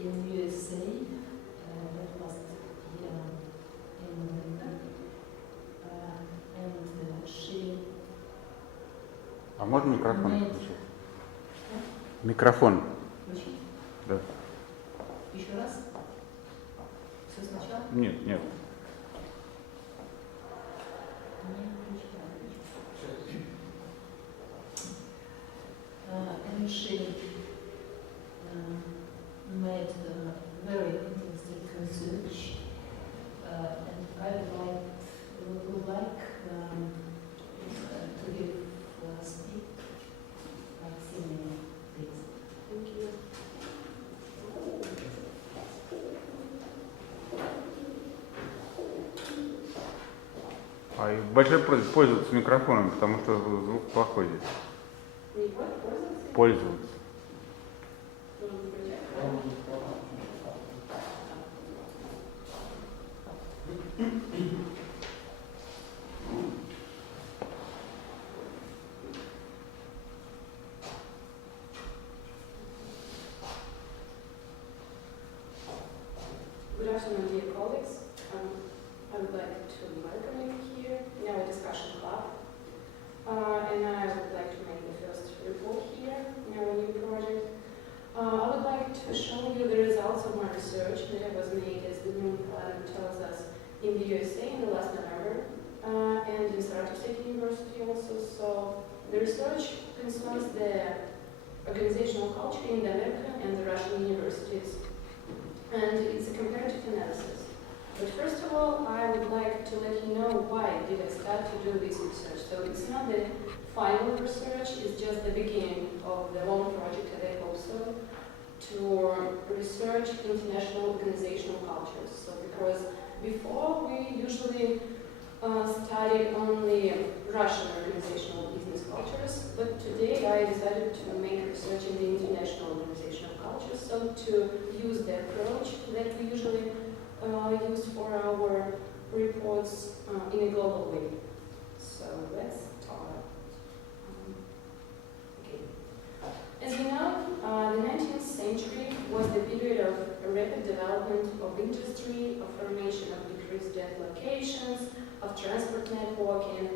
in USA, that was here in November, and she А можно микрофон made... включить? Микрофон. Включить? Да. Еще раз? Все сначала? Нет, нет. And she made very interesting research, and I would like to give speak Ksenia, please. Thank you. А и большой просьба пользоваться микрофоном, потому что звук плохой здесь. Пользоваться. Good afternoon, dear colleagues. I would like to welcome you here in our discussion club. And I would like to make the first report here in our new project. I would like to show you the results of my research that was made, as the new plan tells us, in the USA in the last November, and in Saratov State University also. So the research concerns the organizational culture in the American and the Russian universities. And it's a comparative analysis. But first of all, I would like to let you know why did I start to do this research. So it's not the final research, it's just the beginning of the long project, and I hope so, to research international organizational cultures. So because before we usually studied only Russian organizational business cultures, but today I decided to make research in the international organizational cultures, so to use the approach that we usually use for our reports in a global way. So let's start. Okay. As you know, the 19th century was the period of rapid development of industry, of formation of decreased locations, of transport networking,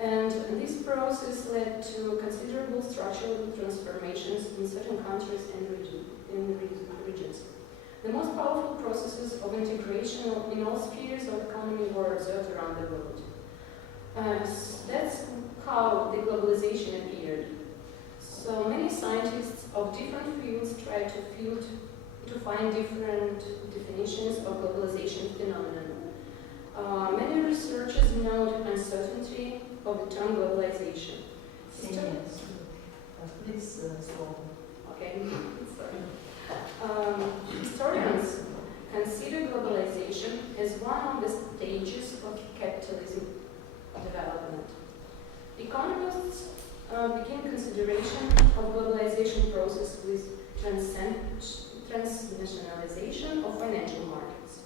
and this process led to considerable structural transformations in certain countries and regions. The most powerful processes of integration in all spheres of economy were observed around the world. That's how the globalization appeared. So many scientists of different fields tried to find different definitions of globalization phenomenon. Many researchers note uncertainty of the term globalization. Yes. Please slow. Okay, sorry. Historians consider globalization as one of the stages of capitalism development. Economists begin consideration of globalization process with transnationalization of financial markets.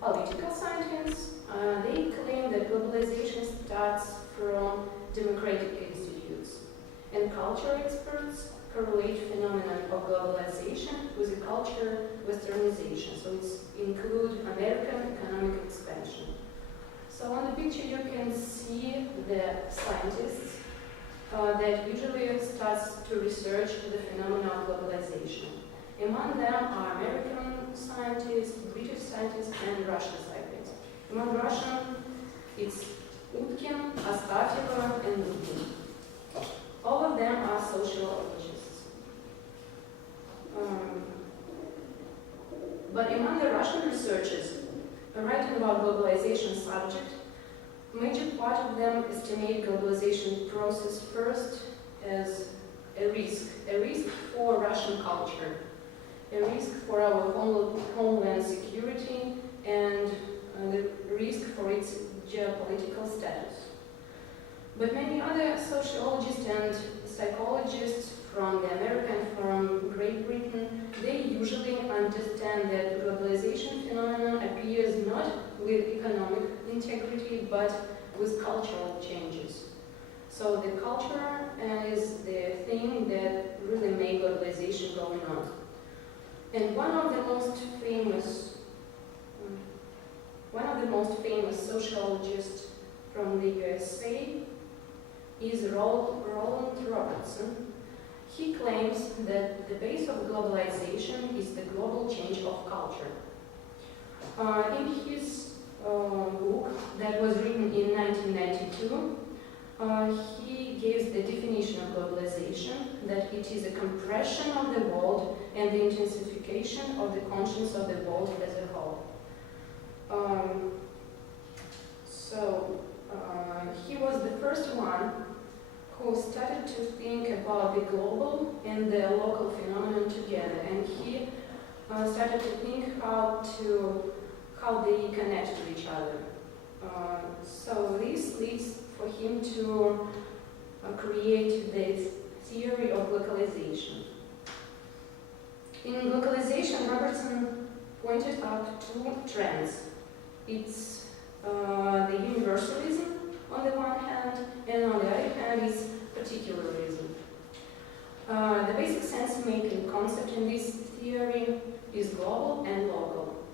Political scientists, they claim that globalization starts from democratic institutes, and culture experts correlate phenomenon of globalization with the culture westernization, so it's include American economic expansion. So on the picture you can see the scientists that usually starts to research the phenomena of globalization. Among them are American scientists, British scientists, and Russian scientists. Among Russian, it's Utkin, Astafjeva, and Lupin. All of them are sociologists. But among the Russian researchers writing about globalization subject, major part of them estimate globalization process first as a risk for Russian culture, a risk for our homeland security, and the risk for its geopolitical status. But many other sociologists and psychologists from the America and from Great Britain, they usually understand that globalization phenomenon appears not with economic integrity, but with cultural changes. So the culture is the thing that really makes globalization going on. And one of the most famous sociologists from the USA is Roland Robertson. He claims that the base of globalization is the global change of culture. In his book that was written in 1992, he gives the definition of globalization, that it is a compression of the world and the intensification of the conscience of the world as a whole. He was the first one who started to think about the global and the local phenomenon together, and he started to think how they connect to each other. So this leads for him to create this theory of localization. In localization, Robertson pointed out two trends. It's the universalism on the one hand, and on the other hand is particularism. The basic sense-making concept in this theory is global and local.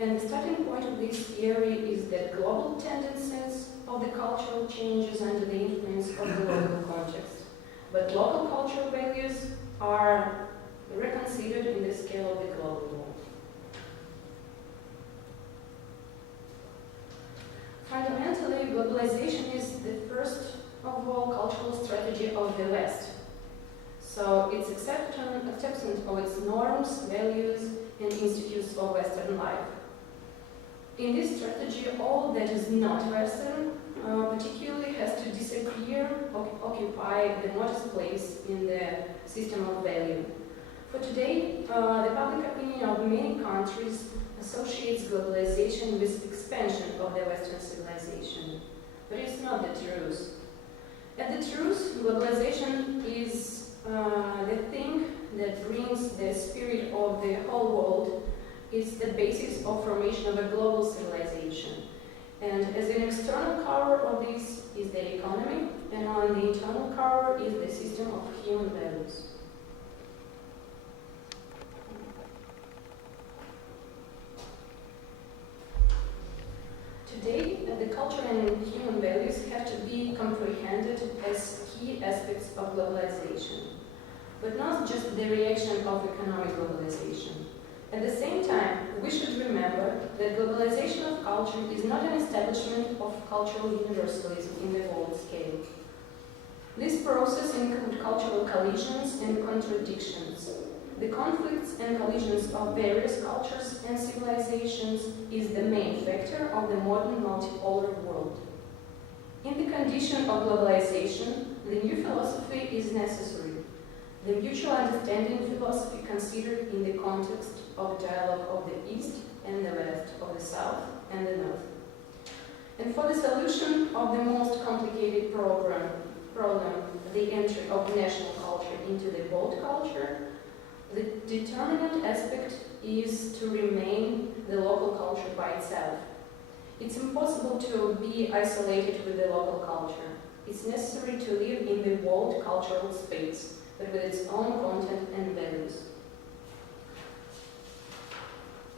And the starting point of this theory is that global tendencies of the cultural changes under the influence of the local context. But local cultural values are reconsidered in the scale of the global world. Fundamentally, globalization is the first of all cultural strategy of the West. So it's acceptance of its norms, values, and institutes of Western life. In this strategy, all that is not Western particularly has to disappear or occupy the modest place in the system of value. For today, the public opinion of many countries associates globalization with expansion of the Western civilization. But it's not the truth. At the truth, globalization is the thing that brings the spirit of the whole world. It's the basis of formation of a global civilization. And as an external cover of this is the economy, and on the internal cover is the system of human values. Today, the culture and human values have to be comprehended as key aspects of globalization, but not just the reaction of economic globalization. At the same time, we should remember that globalization of culture is not an establishment of cultural universalism in the world scale. This process includes cultural collisions and contradictions. The conflicts and collisions of various cultures and civilizations is the main factor of the modern multipolar world. In the condition of globalization, the new philosophy is necessary. The mutual understanding philosophy considered in the context of dialogue of the East and the West, of the South and the North. And for the solution of the most complicated problem, the entry of national culture into the world culture, the determinant aspect is to remain the local culture by itself. It's impossible to be isolated with the local culture. It's necessary to live in the world cultural space, but with its own content and values.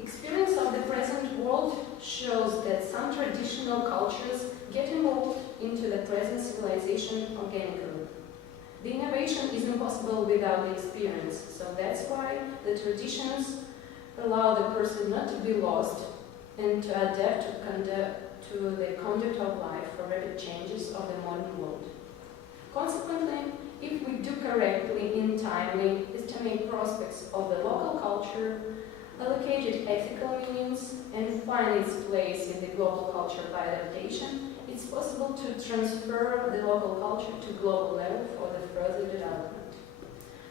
Experience of the present world shows that some traditional cultures get involved into the present civilization organically. The innovation is impossible without the experience, so that's why the traditions allow the person not to be lost and to adapt to the conduct of life for rapid changes of the modern world. Consequently, if we do correctly in timely estimate prospects of the local culture, allocated ethical means, and find its place in the global culture by adaptation, it's possible to transfer the local culture to global level for the further development.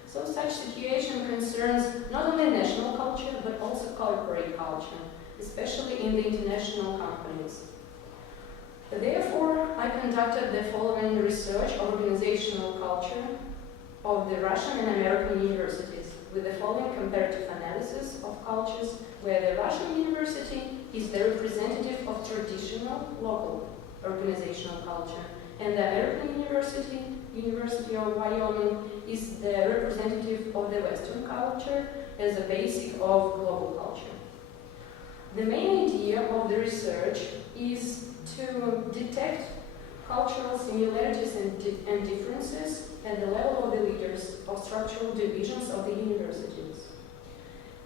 So such situation concerns not only national culture, but also corporate culture, especially in the international companies. Therefore, I conducted the following research of organizational culture of the Russian and American universities, with the following comparative analysis of cultures, where the Russian university is the representative of traditional local organizational culture, and the American University of Wyoming, is the representative of the Western culture, as a basic of global culture. The main idea of the research is to detect cultural similarities and differences at the level of the leaders of structural divisions of the universities,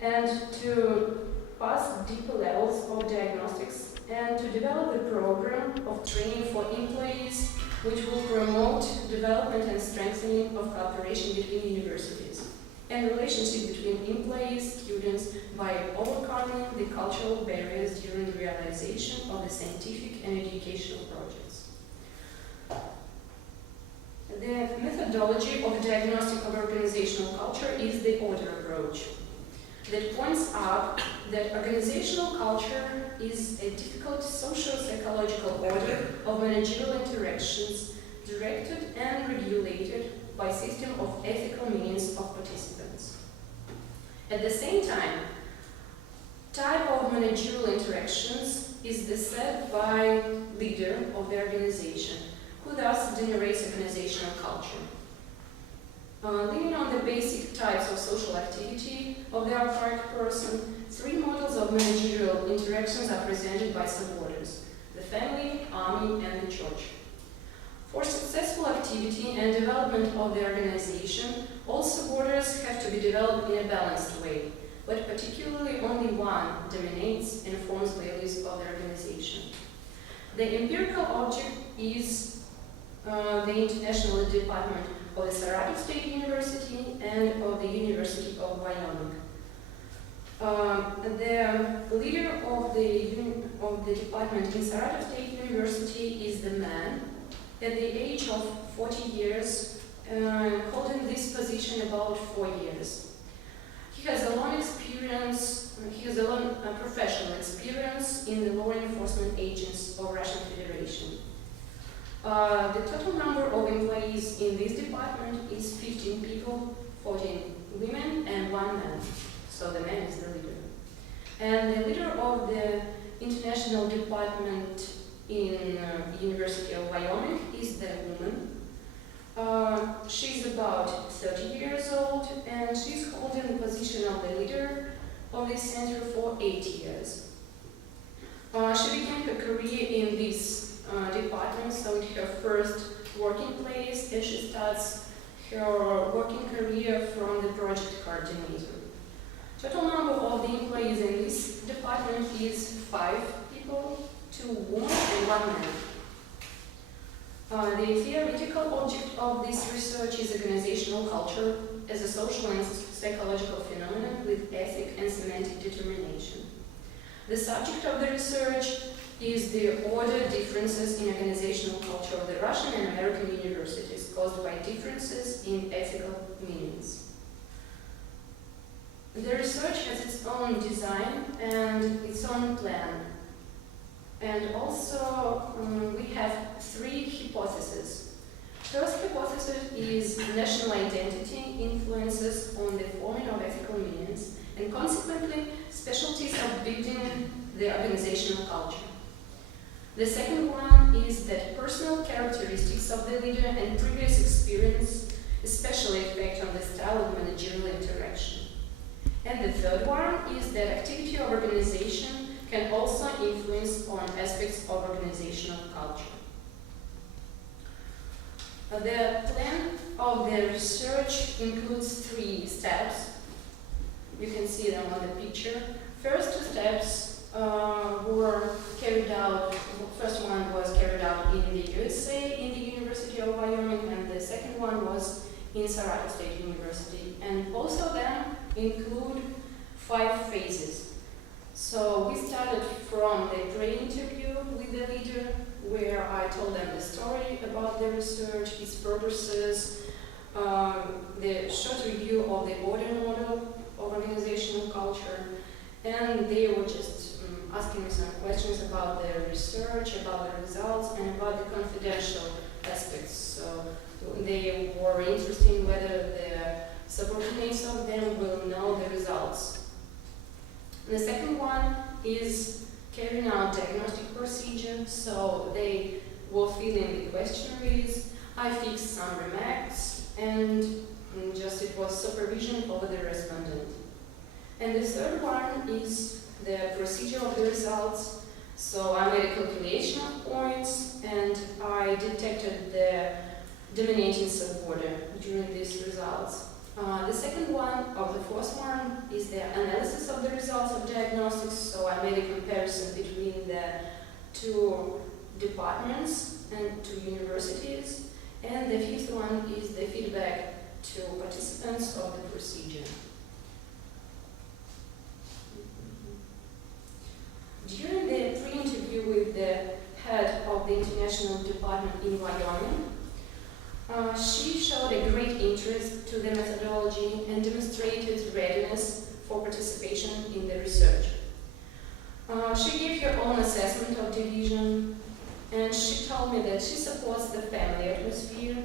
and to pass deeper levels of diagnostics and to develop a program of training for employees which will promote development and strengthening of cooperation between universities and relationship between employees, students, by overcoming the cultural barriers during the realization of the scientific and educational projects. The methodology of the diagnostic of organizational culture is the order approach that points out that organizational culture is a difficult socio-psychological order of managerial interactions directed and regulated by a system of ethical means of participants. At the same time, type of managerial interactions is the set by leader of the organization, who thus generates organizational culture. Leaning on the basic types of social activity of the archaic person, three models of managerial interactions are presented by suborders: the family, army, and the church. For successful activity and development of the organization, all suborders have to be developed in a balanced way, but particularly only one dominates and forms values of the organization. The empirical object is the international department of the Saratov State University and of the University of Wyoming. The leader of the department in Saratov State University is the man at the age of 40 years, holding this position about 4 years. He has a long experience, professional experience in the law enforcement agents of Russian Federation. The total number of employees in this department is 15 people, 14 women and 1 man. So the man is the leader. And the leader of the international department in University of Wyoming is the woman. She's about 30 years old and she's holding the position of the leader of this center for 8 years. She began her career in this department, so in her first working place, as she starts her working career from the project coordinator. Total number of the employees in this department is 5 people, 2 women and 1 man. The theoretical object of this research is organizational culture as a social and psychological phenomenon with ethic and semantic determination. The subject of the research is the order differences in organizational culture of the Russian and American universities caused by differences in ethical meanings. The research has its own design and its own plan. And also we have 3 hypotheses. First hypothesis is national identity influences on the forming of ethical meanings and consequently specialties of building the organizational culture. The second one is that personal characteristics of the leader and previous experience especially affect on the style of managerial interaction. And the third one is that activity of organization can also influence on aspects of organizational culture. The plan of the research includes 3 steps. You can see them on the picture. First 2 steps were carried out. First one was carried out in the USA, in the University of Wyoming, and the second one was in Saratov State University. And both of them include 5 phases. So we started from the pre-interview with the leader, where I told them the story about the research, its purposes, the short review of the order model of organizational culture, and they were just asking me some questions about the research, about the results, and about the confidential aspects. So they were interested in whether the subordinates of them will know the results. The second one is carrying out diagnostic procedure, so they were filling the questionnaires, I fixed some remarks, and just it was supervision over the respondent. the third one is the procedure of the results. So I made a calculation of points and I detected the dominating suborder during these results. The second one, or the fourth one, is the analysis of the results of diagnostics. So I made a comparison between the two departments and two universities. And the fifth one is the feedback to participants of the procedure. During the pre-interview with the head of the international department in Wyoming, she showed a great interest to the methodology and demonstrated readiness for participation in the research. She gave her own assessment of division, and she told me that she supports the family atmosphere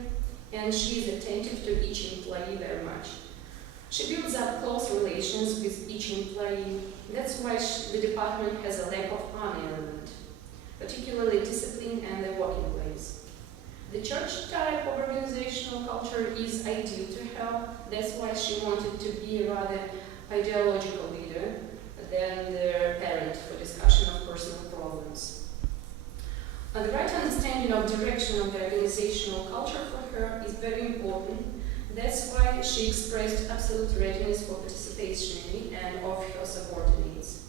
and she is attentive to each employee very much. She builds up close relations with each employee. That's why the department has a lack of army element, particularly discipline and the working place. The church type of organizational culture is ideal to her. That's why she wanted to be a rather ideological leader than the parent for discussion of personal problems. The right understanding of direction of the organizational culture for her is very important. That's why she expressed absolute readiness for participation in it and of her subordinates.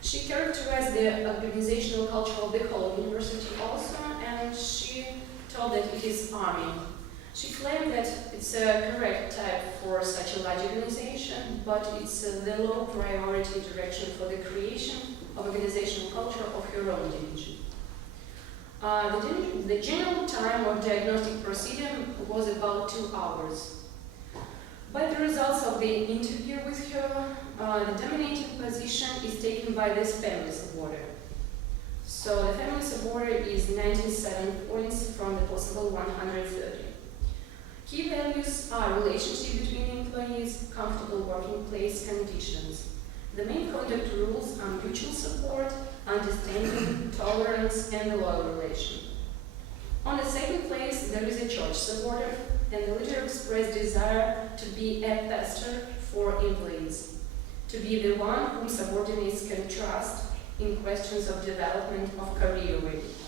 She characterized the organizational culture of the whole university also, and she told that it is army. She claimed that it's a correct type for such a large organization, but it's the low priority direction for the creation of organizational culture of her own division. The general time of diagnostic proceeding was about 2 hours. By the results of the interview with her, the dominating position is taken by this family suborder. So the family suborder is 97 points from the possible 130. Key values are relationship between employees, comfortable working place conditions. The main conduct rules are mutual support, understanding, tolerance, and a loyal relation. On the second place, there is a church suborder, and the leader expressed desire to be a pastor for employees, to be the one whom subordinates can trust in questions of development of career with.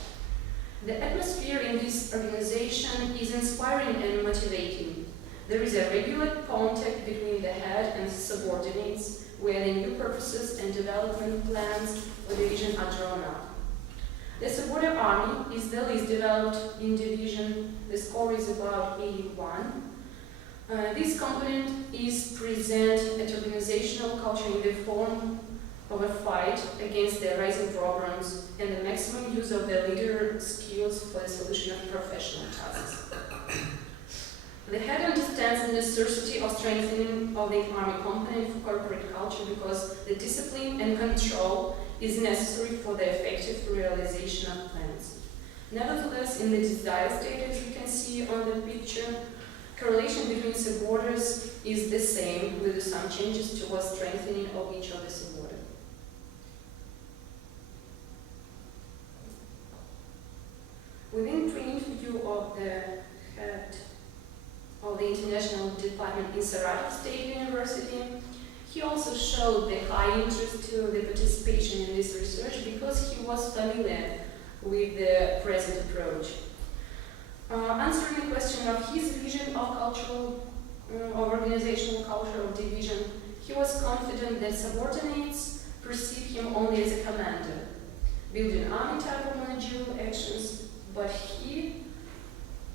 The atmosphere in this organization is inspiring and motivating. There is a regular contact between the head and subordinates, where the new purposes and development plans for the division are drawn up. The suborder army is the least developed in division. The score is about 81. This component is present at organizational culture in the form of a fight against the rising problems and the maximum use of the leader skills for the solution of professional tasks. The head understands the necessity of strengthening of the army component for corporate culture because the discipline and control is necessary for the effective realization of plans. Nevertheless, in the desired state, as you can see on the picture, correlation between suborders is the same with some changes towards strengthening of each of the suborders. Within pre-interview of the head of the international department in Saratov State University, he also showed the high interest to the participation in this research because he was familiar with the present approach. Answering the question of his vision of organizational culture of division, he was confident that subordinates perceive him only as a commander, building army type of managerial actions, but he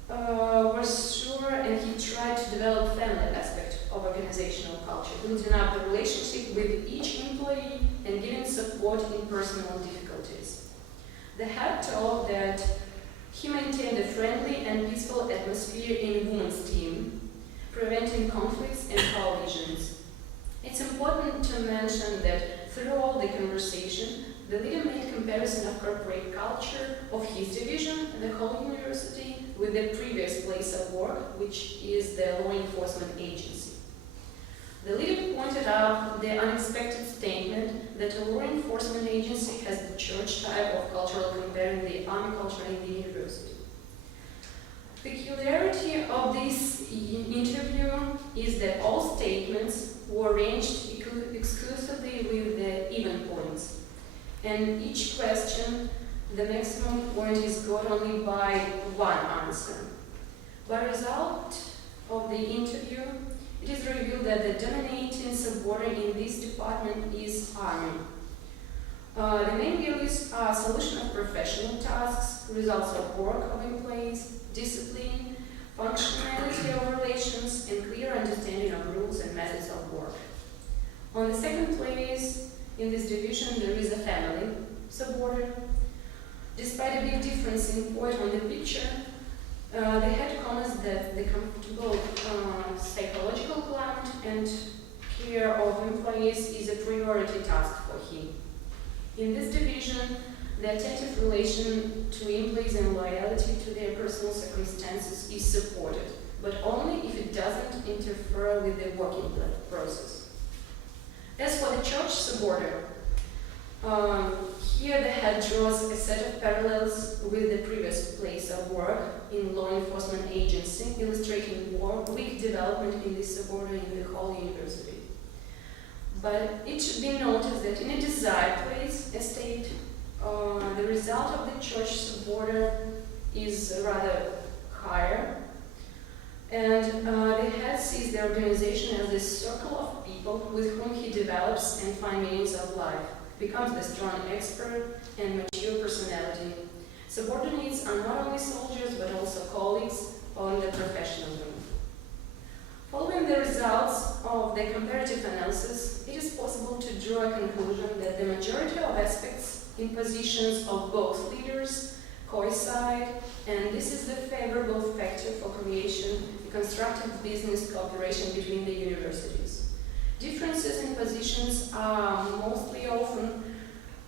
was sure and he tried to develop family aspect of organizational culture, building up the relationship with each employee and giving support in personal difficulties. The head told that he maintained a friendly and peaceful atmosphere in women's team, preventing conflicts and collisions. It's important to mention that through all the conversation, the leader made comparison of corporate culture of his division, the whole university, with the previous place of work, which is the law enforcement agency. The leader pointed out the unexpected statement that a law enforcement agency has the church type of cultural comparing the army culture in the university. Peculiarity of this interview is that all statements were arranged exclusively And each question, the maximum point is got only by one answer. By result of the interview, it is revealed that the dominating subordinate in this department is Army. The main values are solution of professional tasks, results of work of employees, discipline, functionality of relations, and clear understanding of rules and methods of work. On the second place in this division, there is a family subordinate. Despite a big difference in point on the picture, they had comments that the comfortable psychological climate and care of employees is a priority task for him. In this division, the attentive relation to employees and loyalty to their personal circumstances is supported, but only if it doesn't interfere with the working process. As for the church subordinate, here the head draws a set of parallels with the previous place of work in law enforcement agency, illustrating weak development in this subordinate in the whole university. But it should be noticed that in a desired place, estate, the result of the church subordinate is rather higher, and the head sees the organization as a circle of people with whom he develops and finds meanings of life, becomes the strong expert and mature personality. Subordinates are not only soldiers but also colleagues on the professional room. Following the results of the comparative analysis, it is possible to draw a conclusion that the majority of aspects in positions of both leaders coincide, and this is the favorable factor for creation of constructive business cooperation between the universities. Differences in positions are mostly often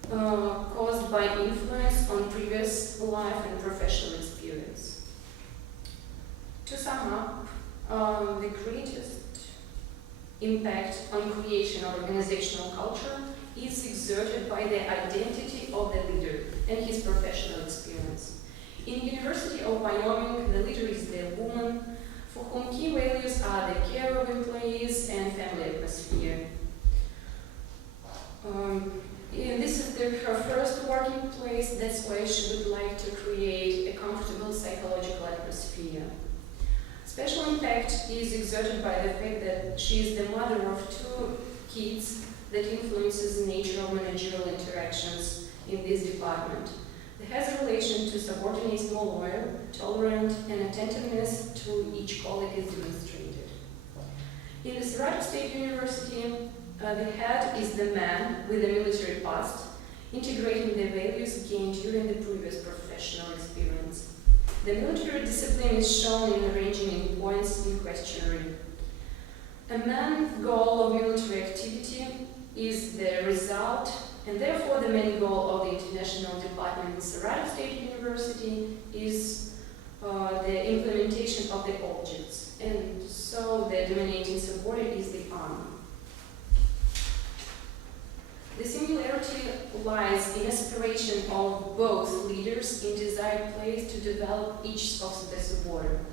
caused by influence on previous life and professional experience. To sum up, the greatest impact on creation of organizational culture is exerted by the identity of the leader and his professional experience. In University of Wyoming, the leader is the woman for whom key values are the care of employees and family atmosphere. And this is her first working place, that's why she would like to create a comfortable psychological atmosphere. Special impact is exerted by the fact that she is the mother of two kids that influences the nature of managerial interactions in this department. The head's relation to subordinates is more loyal, tolerant, and attentiveness to each colleague is demonstrated. In the Saratov State University, the head is the man with a military past, integrating the values gained during the previous professional experience. The military discipline is shown in arranging in points in questionnaire. A main goal of military activity is the result, and therefore the main goal of the international department in Saratov State University is the implementation of the objects, and so the dominating subordinate is the army. The similarity lies in aspiration of both leaders in desired place to develop each of the subordinate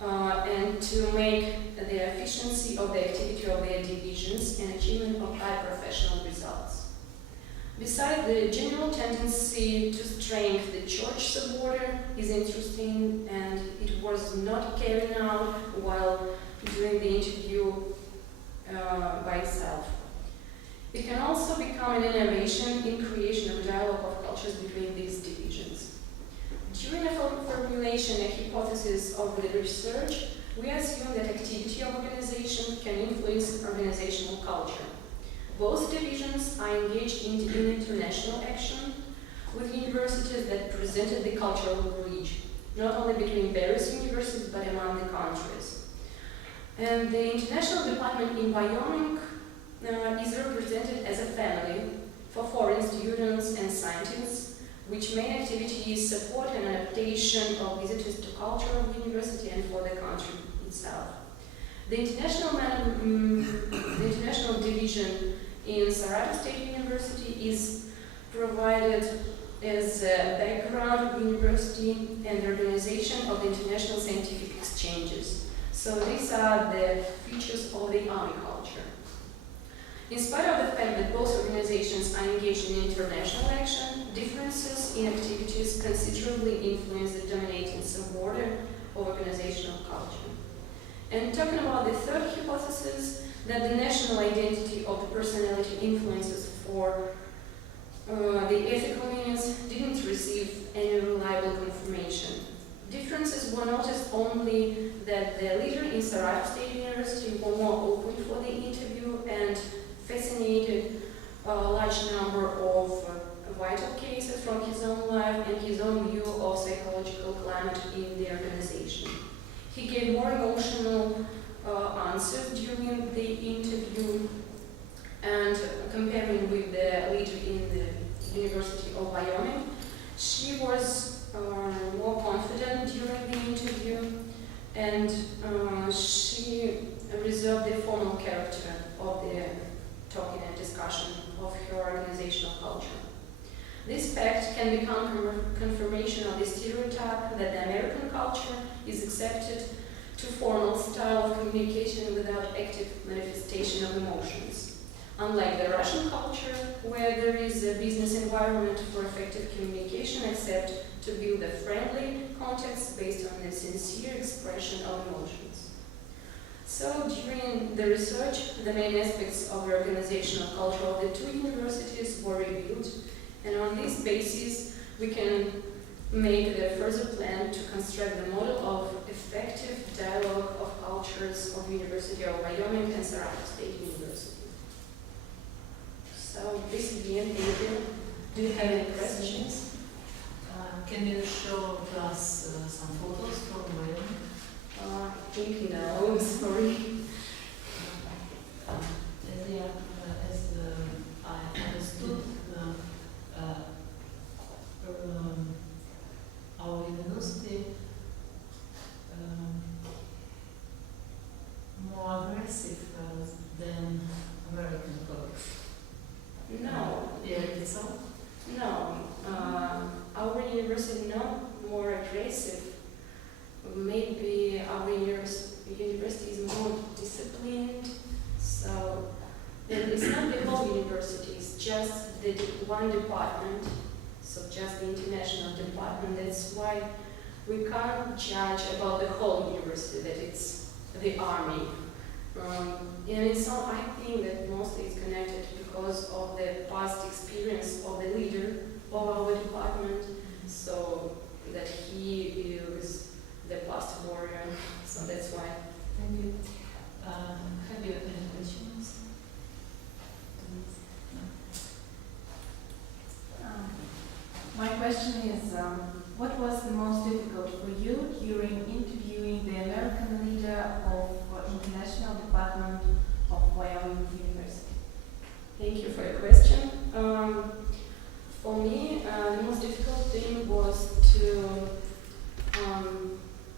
and to make the efficiency of the activity of their divisions and achievement of high professional results. Besides, the general tendency to strengthen the church subordinate is interesting, and it was not carried out while doing the interview by itself. It can also become an innovation in creation of dialogue of cultures between these divisions. During the formulation and hypothesis of the research, we assume that activity of organization can influence organizational culture. Both divisions are engaged in international action with universities that presented the cultural bridge, not only between various universities but among the countries. And the international department in Wyoming is represented as a family for foreign students and scientists, which main activity is support and adaptation of visitors to culture of the university and for the country itself. The international division in Saratov State University is provided as a background of the university and the organization of the international scientific exchanges. So these are the features of the army culture. In spite of the fact that both organizations are engaged in international action, differences in activities considerably influence the dominating suborder of organizational culture. And talking about the third hypothesis, that the national identity of the personality influences for the ethical units didn't receive any reliable confirmation. Differences were noticed only that the leader in Saratov State University were more open for the interview and fascinated a large number of vital cases from his own life and his own view of psychological climate in the organization. He gave more emotional answers during the interview, and comparing with the leader in the University of Wyoming, she was more confident during the interview, and she reserved the formal character of the talking and discussion of her organizational culture. This fact can become confirmation of the stereotype that the American culture is accepted to formal style of communication without active manifestation of emotions. Unlike the Russian culture, where there is a business environment for effective communication except to build a friendly context based on the sincere expression of emotions. So during the research, the main aspects of the organizational culture of the two universities were reviewed, and on this basis we can make the further plan to construct the model of effective dialogue of cultures of University of Wyoming and Saratov State University. So this is the end. Thank you. Do you have any questions? Can you show us some photos from Wyoming? I think no, sorry. As I understood, our university more aggressive than American colleagues. No. Yeah, it's all. No. Our university not more aggressive. Maybe our university is more disciplined. So it's not the whole university, it's just the one department. So just the international department. That's why we can't judge about the whole university, that it's the army. And it's all, I think that mostly it's connected because of the past experience of the leader of our department, so that he is the past warrior, so that's why. Thank you. Have you any questions? My question is, what was the most difficult for you during interviewing the American leader of International Department of Wyoming University? Thank you for your question. For me, the most difficult thing was to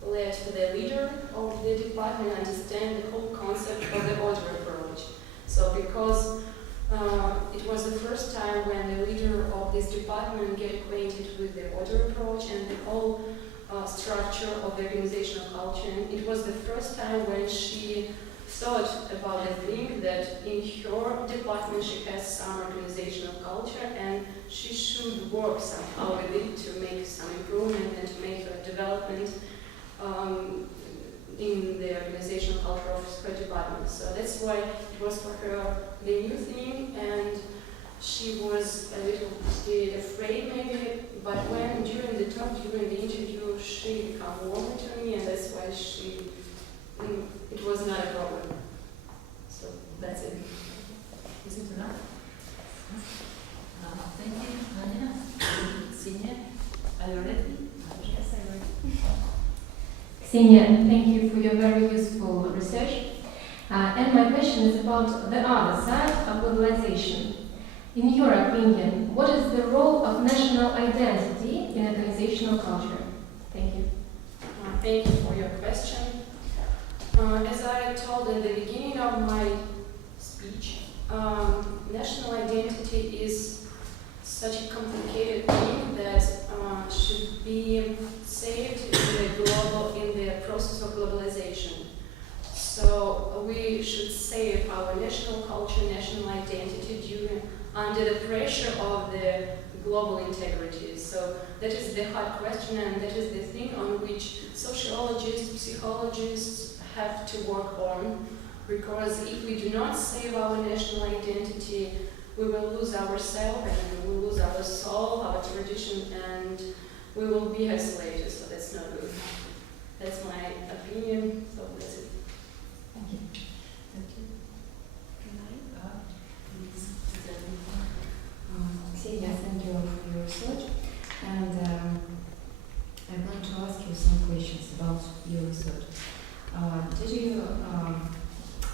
let the leader of the department understand the whole concept of the order approach. So because it was the first time when the leader of this department get acquainted with the order approach and the whole structure of the organizational culture. And it was the first time when she thought about the thing that in her department she has some organizational culture and she should work somehow with it to make some improvement and to make her development in the organizational culture of her department. So that's why it was for her the new thing, and she was a little bit afraid maybe, but when during the talk, during the interview, she became warmer to me, and that's why it was not a problem. So that's it. Is it enough? Thank you, Anya. Ksenia, are you ready? Yes, I'm ready. Ksenia, thank you for your very useful research. And my question is about the other side of globalization. In your opinion, what is the role of national identity in organizational culture? Thank you. Thank you for your question. As I told in the beginning of my speech, national identity is such a complicated thing that should be saved in the process of globalization. So we should save our national culture, national identity under the pressure of the global integrity. So that is the hard question, and that is the thing on which sociologists, psychologists have to work on. Because if we do not save our national identity, we will lose ourselves and we will lose our soul, our tradition, and we will be isolated. So that's not good. That's my opinion. So that's it. Thank you. Thank you. Can I please? Ksenia, thank you for your research. And I want to ask you some questions about your research.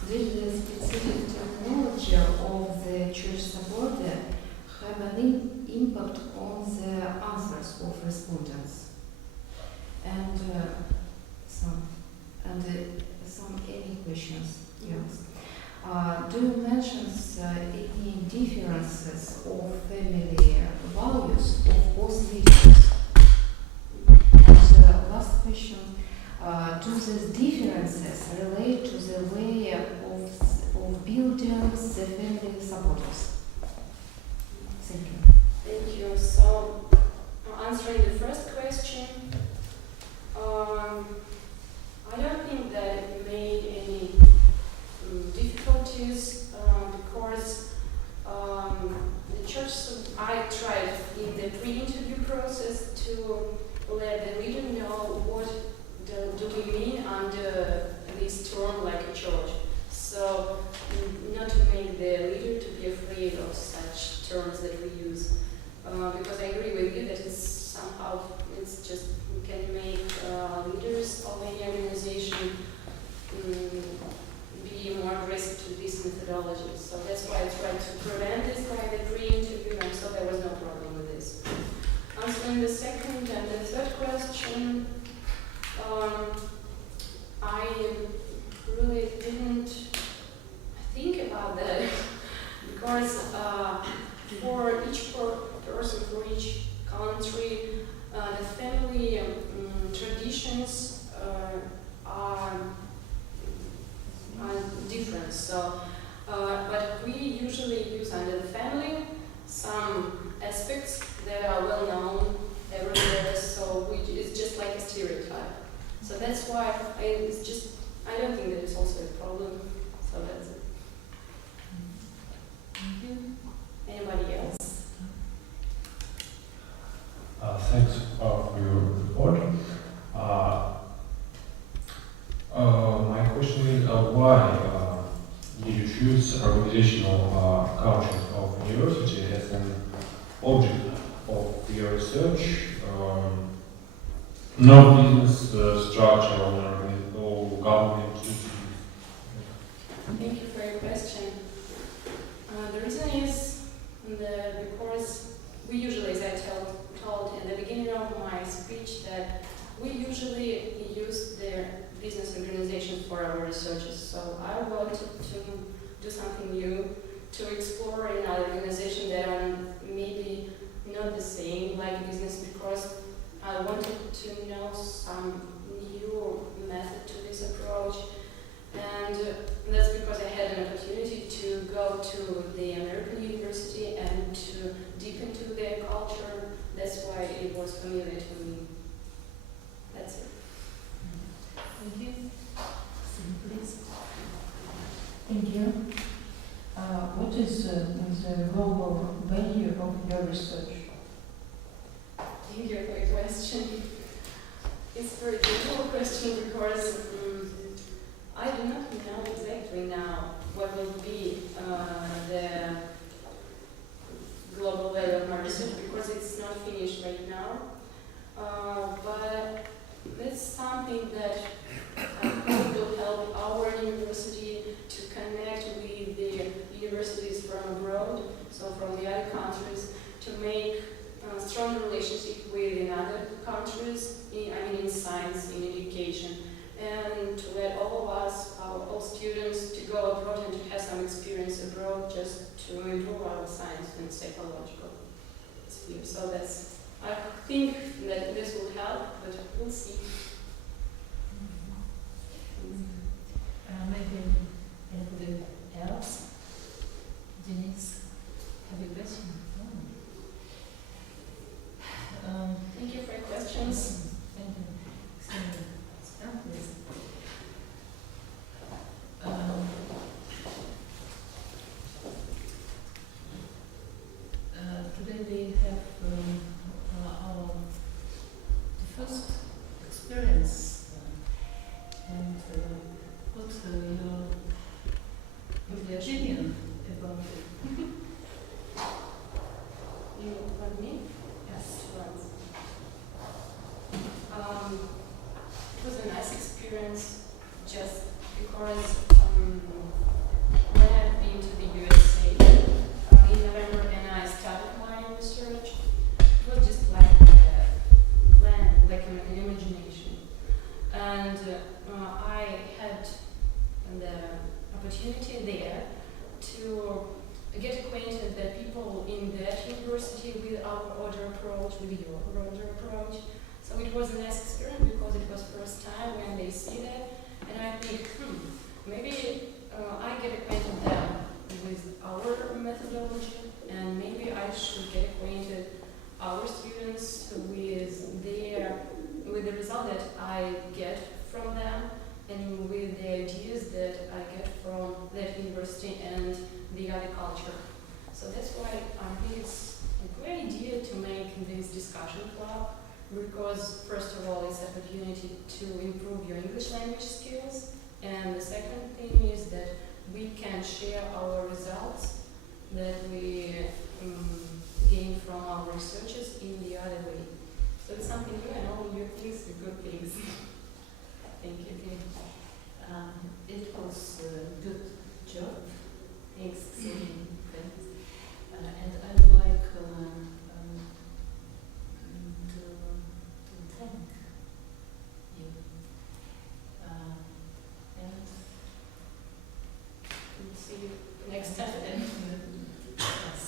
Did the specific terminology of the church supporter have an impact on the answers of respondents? And some any questions? Yes. Do you mention any differences of family values of both leaders? And last question, do these differences relate to the way of building the family supporters? Thank you. Thank you. So, answering the first question, I don't think that it made any difficulties because the church, I tried in the pre-interview process to let the leader know what do we mean under this term like a church. So not to make the leader to be afraid of such terms that we use. Because I agree with you that it's somehow, it's just, we can make leaders of any organization be more aggressive to this methodology. So that's why I tried to prevent this by the pre-interview, and so there was no problem with this. Answering the second and the third question, I really didn't think about that because for each person, for each country, the family traditions are different. So, but we usually use under the family some aspects that are well known everywhere. So it's just like a stereotype. So that's why I don't think that it's also a problem. So that's it. Thank you. Anybody else? Thanks for your report. My question is why did you choose organizational culture of university as an object of your research? No business structure or government. Thank you for your question. The reason is because we usually, as I told in the beginning of my speech, that we usually use the business organization for our researches. So I wanted to do something new, to explore another organization that are maybe not the same like business, because I wanted to know some new method to this approach. And that's because I had an opportunity to go to the American university and to deep into their culture. That's why it was familiar to me. That's it. Thank you. Please. Thank you. What is the global value of your research? Thank you for your question. It's a very difficult question because I do not know exactly now what will be the global value of my research because it's not finished right now. But that's something that I hope will help our university to connect with the universities from abroad, so from the other countries, to make a strong relationship with other countries, in science, in education, and to let all of us, all students, to go abroad and to have some experience abroad just to improve our science and psychological sphere. So that's, I think that this will help, but we'll see. Maybe anybody else? Denise, have you a question? Thank you for your questions. Thank you. Ksenia, please. Today we have our first experience and what's your opinion about it? You want me? Yes. Right. It was a nice experience just because when I've been to the USA in November and I started my research, it was just like a plan, like an imagination. And I had the opportunity there to get acquainted with the people in that university with our order approach, with your order approach. So it was a nice experience because it was first time when they see that, and I think, maybe I get acquainted them with our methodology, and maybe I should get acquainted our students with the result that I get from them, and with the ideas that I get from that university and the other culture. So that's why I think it's a great idea to make this discussion club, because first of all it's an opportunity to improve your English language skills, and the second thing is that we can share our results that we gain from our researches in the other way. So it's something new, and all new things are good things. Thank you. It was a good job. Thanks. Thanks. And I would like to thank you. And we'll see you Next time. Yes.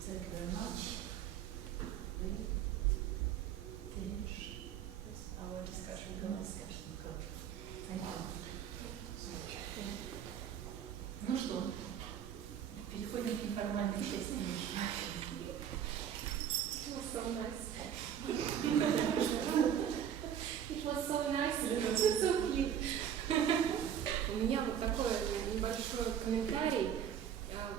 Thank you very much. We finish our discussion. Thank you. Ну что, переходим к неформальной части. It was so nice. It was so nice. It was so cute. У меня вот такой небольшой комментарий.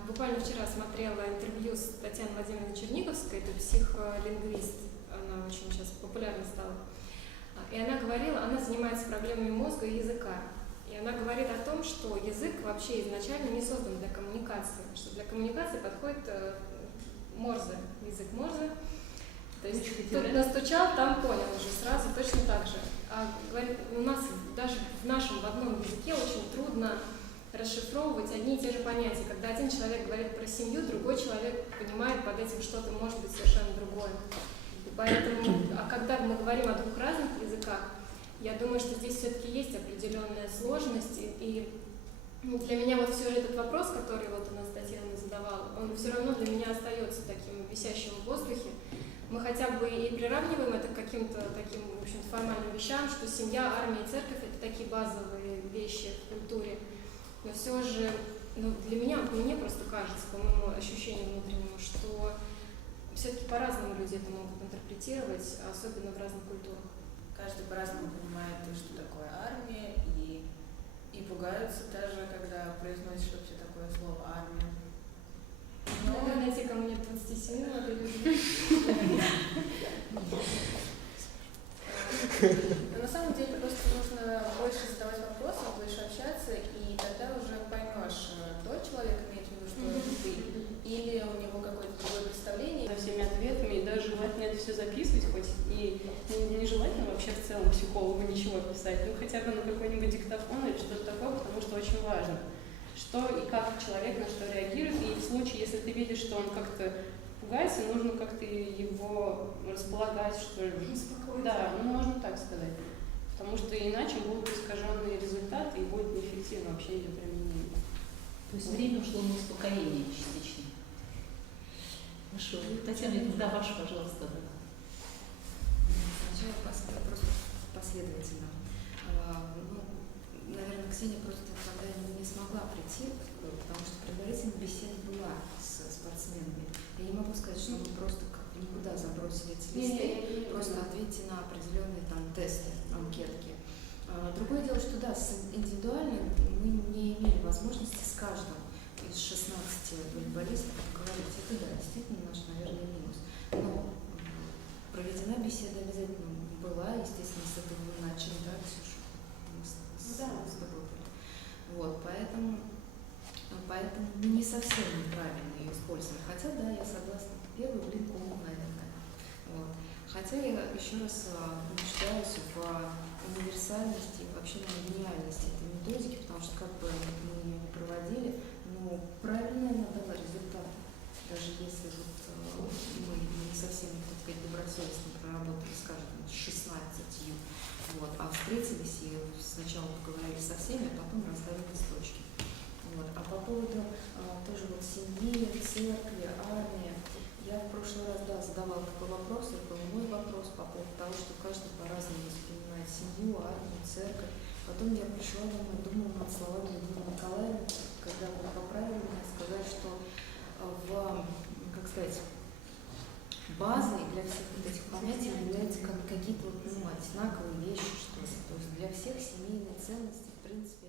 Буквально вчера смотрела интервью с Татьяной Владимировной Черниговской, это психолингвист, она очень сейчас популярна стала. И она говорила, она занимается проблемами мозга и языка. И она говорит о том, что язык вообще изначально не создан для коммуникации, что для коммуникации подходит Морзе, язык Морзе. То есть тут настучал, там понял уже сразу, точно так же. А говорит, у нас даже в нашем, в одном языке очень трудно расшифровывать одни и те же понятия. Когда один человек говорит про семью, другой человек понимает под этим что-то может быть совершенно другое. И поэтому, а когда мы говорим о двух разных языках, я думаю, что здесь все-таки есть определенная сложность. И для меня вот все же этот вопрос, который вот у нас Татьяна задавала, он все равно для меня остается таким висящим в воздухе. Мы хотя бы и приравниваем это к каким-то таким, в общем-то, формальным вещам, что семья, армия и церковь — это такие базовые вещи в культуре. Но все же, для меня, мне просто кажется, по моему ощущению внутреннему, что все-таки по-разному люди это могут интерпретировать, особенно в разных культурах. Каждый по-разному понимает, что такое армия, и пугаются даже, когда произносишь вообще такое слово «армия». Надо найти ко мне 27 молодые люди. Но на самом деле просто нужно больше задавать вопросы, больше общаться, и тогда уже поймешь, тот человек имеет в виду, что это ты, или у него какое-то другое представление. За всеми ответами, и даже желательно это все записывать, хоть и нежелательно вообще в целом психологу ничего писать, ну хотя бы на какой-нибудь диктофон или что-то такое, потому что очень важно, что и как человек на что реагирует, и в случае, если ты видишь, что он как-то пугается, нужно как-то его располагать, что ли. Успокоить. Да, ну можно так сказать. Потому что иначе будут искаженные результаты и будет неэффективно вообще ее применение. То есть время ушло на успокоение частично. Хорошо. Татьяна, тогда ваш, пожалуйста. Сначала просто последовательно. наверное, Ксения просто тогда не смогла прийти, потому что предварительная беседа была с спортсменами. Я не могу сказать, что мы просто как-то никуда забросили эти листы, просто ответьте на определенные там тесты, анкетки. Другое дело, что да, с индивидуальным мы не имели возможности с каждым из 16 волейболистов поговорить. Это да, действительно наш, наверное, минус. Но проведена беседа обязательно была, естественно, с этого мы начали, да, Ксюша? С тобой были. Вот, поэтому не совсем неправильно ее использовали. Хотя, да, я согласна, первый блин комнат, наверное. Вот. Хотя я еще раз убеждаюсь в универсальности и вообще на гениальности этой методики, потому что как бы мы ее не проводили, но правильно она дала результаты. Даже если вот мы не совсем, так сказать, добросовестно проработали, скажем, с 16, вот, а встретились и сначала поговорили со всеми, а потом расставили листочки. Вот. А по поводу тоже вот семьи, церкви, армии, я в прошлый раз, да, задавала такой вопрос, это был мой вопрос по поводу того, что каждый по-разному воспринимает семью, армию, церковь. Потом я пришла домой, думала над словами Людмилы Николаевны, когда вы поправили меня, сказать, что как сказать, базой для всех вот этих понятий являются какие-то вот, одинаковые вещи, что ли. То есть для всех семейные ценности, в принципе,